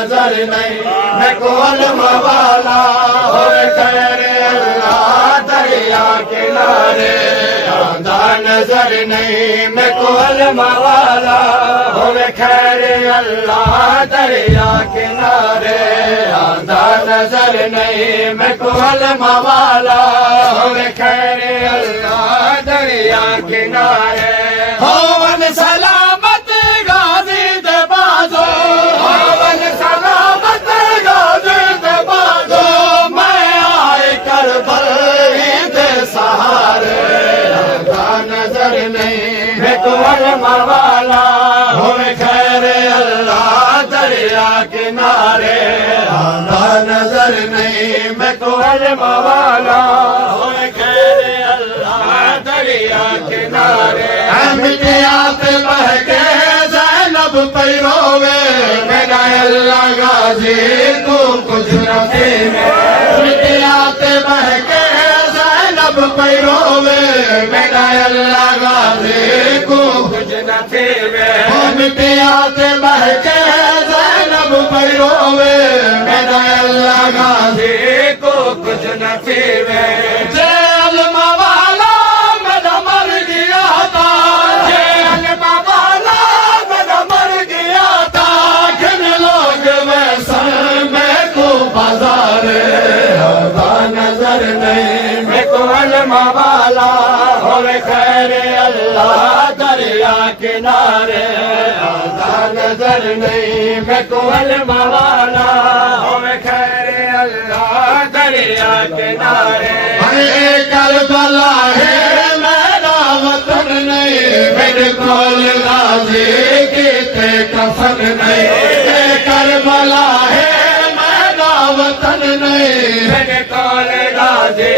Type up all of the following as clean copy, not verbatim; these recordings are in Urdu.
نظر نہیں میں کو علم والا ہوئے خیر اللہ دریا کنارے آندھا نظر نہیں میں کو علم والا ہوئے خیر اللہ دریا کنارے آندھا نظر نہیں میں کو علم والا ہوئے خیر اللہ دریا کنارے ہون سلامت غازی دے بازو ہون سلامت غازی دے بازو میں آئے کربل دے سہارے آندھا نظر نہیں میں کو علم والا ہوئے خیر اللہ دریا کنارے آندھا نظر نہیں میں کو علم والا ہوئے خیر اللہ دریا کنارے مٹیا پہ بہ کے زینب پیروے میرا اللہ غازی کو کچھ نفی میں مٹیا پہ بہ کے زینب پیروے میرا اللہ غازی کو کچھ نفی میں مٹیا پہ بہ کے زینب پیروے میرا اللہ غازی کو کچھ نفی میں والا ہوئے خیر اللہ دریا کنارے آندھا نظر نہیں میں کو علم والا ہوئے خیر اللہ دریا کنارے کربلا ہے میرا وطن نہیں میرے کول غازی کیتے کفن نہیں کربلا ہے میرا وطن نہیں میرے کول غازی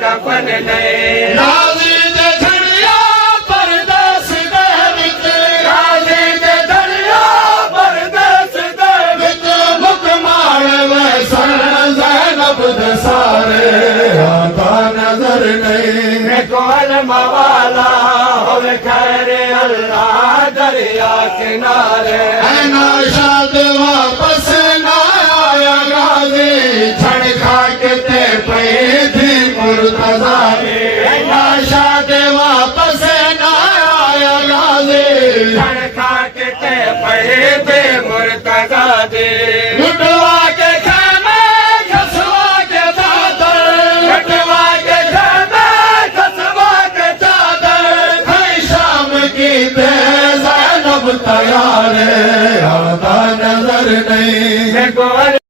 کفن نہیں غازی دے دھڑیا پردیس دے وچ غازی دے دھڑیا پردیس دے وچ مکمار ویسن زینب دے سارے آندھا نظر نہیں میں کو علم والا ہوئے خیر اللہ دریا کنارے اے ناشاد واپس نہ آیا غازی چھڑ کھا کے تے پئی تھی مرتضی ناشاد واپس نہ آیا غازی چھڑ کھا کے تے پئی تھی مرتضی لٹوا کے خیمے کھسوا کے چادر لٹوا کے خیمے کھسوا کے چادر ہے شام کی تے زینب تیار آندھا نظر نہیں